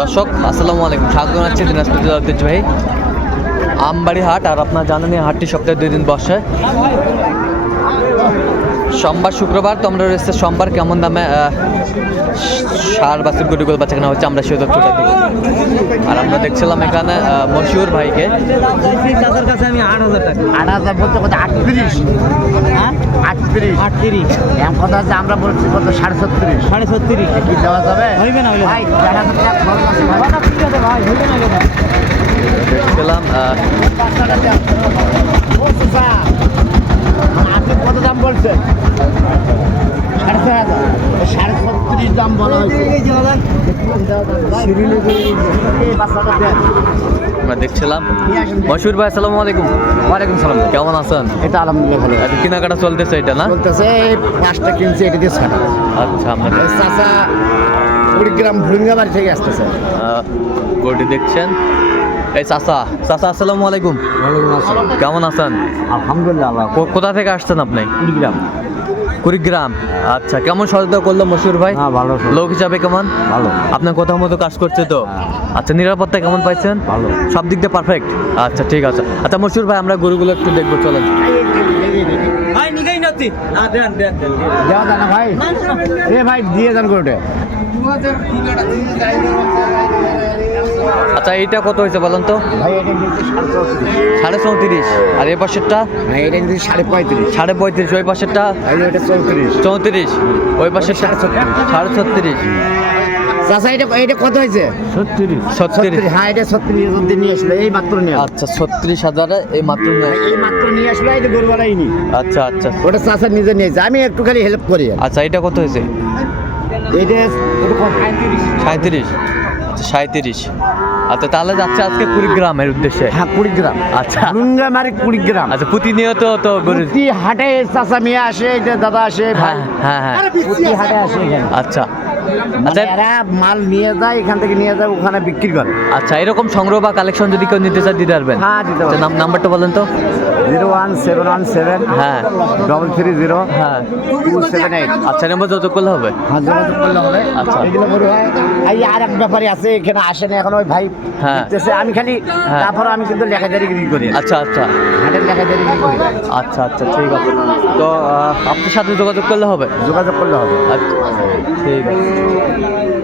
দর্শক, আসসালামু আলাইকুম। স্বাগত জানাচ্ছি দিনাজপুর জেলা ঐতিহ্যবাহী আমবাড়ি হাট। আর আপনার জানেন হাটটি সপ্তাহে দুই দিন বসে। সোমবার শুক্রবার তো আমরা রয়েছে সোমবার কেমন দামে সার বাছুর গুটি গোল বাচ্চা কেনা হচ্ছে আমরা সেই তথ্যটা দেবো আর আমরা দেখছিলাম এখানে মশিউর ভাইকে। কাছে আমি আট হাজার টাকা। আট হাজার বলতে কত? আটত্রিশ। হ্যাঁ? আটত্রিশ। আটত্রিশ। এমন কথা আছে আমরা বলছি কত? সাড়ে ছত্রিশ। সাড়ে ছত্রিশ। কি দেওয়া যাবে? হইবে না ভাই দেড় হাজার টাকা খরচ আছে ভাই। ঠিক আছে ভাই হইবে না হইলে না দেখছিলাম আহ, বাচ্চাটা দেন। ও চাচা, মানে আপনি কত দাম বলছেন সাড়ে ছয় হাজার সাড়ে ছত্রিশ দাম বলা হয়েছে। এই বাচ্চাটা দেন। আমরা দেখছিলাম। মশিউর ভাই আসসালামু আলাইকুম। ওয়ালাইকুম সালাম। কেমন আছেন? এটা আলহামদুলিল্লাহ ভালো। আচ্ছা, কেনাকাটা চলতেছে এটা না? বলতেছে এই পাঁচটা কিনছে এটা দিয়ে ছাড়া আচ্ছা চাচা কুড়িগ্রাম ভুঙ্গাবাড়ি থেকে আসতেছে। আহ, গরুটি দেখছেন? এই চাচা চাচা আসসালামু আলাইকুম। কেমন আছেন? আলহামদুলিল্লাহ কো- কোথা থেকে আসছেন আপনি? কুড়িগ্রাম। কুড়িগ্রাম। আচ্ছা কেমন সহযোগিতা করল মশুর ভাই? হ্যাঁ ভালো লোক হিসাবে কেমন? ভালো। আপনার কথা মতো কাজ করছে তো? আচ্ছা নিরাপত্তা কেমন পাইছেন? ভালো। সব দিক দিয়ে পারফেক্ট আচ্ছা ঠিক আছে। আচ্ছা মশুর ভাই আমরা গরুগুলো একটু দেখব চলেন। ভাই নিগাই নাতি। না দেন দেন দেন দেওয়া যায় না ভাই। এ ভাই দিয়ে যান করে আচ্ছা এইটা কত হয়েছে বলেন তো? ভাই সাড়ে চৌত্রিশ। আর এই পাশেরটা? ভাই এটা দিয়েছে সাড়ে পঁয়ত্রিশ। সাড়ে পঁয়ত্রিশ ওই পাশেরটা? চৌত্রিশ। চৌত্রিশ। ওই পাশেরটা সাড়ে ছত্রিশ। চাচা এটা এটা কত হয়েছে? ছত্রিশ। হ্যাঁ এটা ছত্রিশ যদি নিয়ে আসলো এই মাত্র নিয়ে আচ্ছা ছত্রিশ হাজারে এই মাত্র নিয়ে এই মাত্র নিয়ে আসলো এটা গরুবালাই নি। আচ্ছা আচ্ছা। ওটা চাচা নিজে নিয়েছে আমি একটু খালি হেল্প করি আচ্ছা এটা কত হয়েছে? এটা কত? সাঁত্রিশ আচ্ছা সাঁত্রিশ আচ্ছা তাহলে যাচ্ছে আজকে কুড়িগ্রামের উদ্দেশ্যে? হ্যাঁ কুড়িগ্রাম। আচ্ছা। রুঙ্গামারি কুড়িগ্রাম। আচ্ছা প্রতিনিয়ত তো প্রতি হাটে চাচা মেয়ে আসে এটা দাদা আসে ভাই। হ্যাঁ হ্যাঁ। হ্যাঁ প্রতি হাটে আসে আচ্ছা। মানে আচ্ছা। এরা মাল নিয়ে যায় এখান থেকে নিয়ে যায় ওখানে বিক্রি করে। আচ্ছা এরকম সংগ্রহ বা কালেকশন যদি কেউ নিতে চায় দিতে পারবেন? হ্যাঁ দিতে আচ্ছা, নাম নাম্বারটা বলেন তো। Zero one seven one seven হ্যাঁ। ডবল থ্রি জিরো হ্যাঁ। Two seven eight. আচ্ছা নম্বর যোগাযোগ করলে হবে? হ্যাঁ যোগাযোগ করলে হবে। আচ্ছা। এগুলো হয় আর এক ব্যাপারে আছে এখানে আসেনি এখন ওই ভাই। হ্যাঁ। আমি খালি হ্যাঁ। তারপর আমি কিন্তু লেখাদারি করি। আচ্ছা আচ্ছা। হাটের লেখাদারি করি। আচ্ছা আচ্ছা ঠিক আছে। তো আপনার সাথে যোগাযোগ করলে হবে? যোগাযোগ করলে হবে। আচ্ছা ঠিক আছে।